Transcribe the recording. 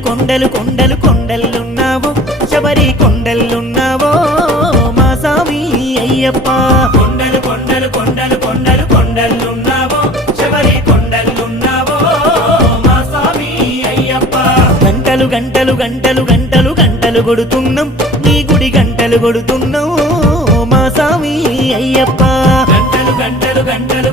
కొండలు కొండలు కొండలున్నావో శబరి కొండలున్నావో మా స్వామి అయ్యప్ప కొండలు కొండలు కొండలు కొండలు కొండలున్నావో శబరి కొండలున్నావో మా స్వామి అయ్యప్ప గంటలు గంటలు గంటలు గంటలు గంటలు కొడుతున్నాం నీ గుడి గంటలు కొడుతున్నాం మా స్వామి అయ్యప్ప గంటలు గంటలు గంటలు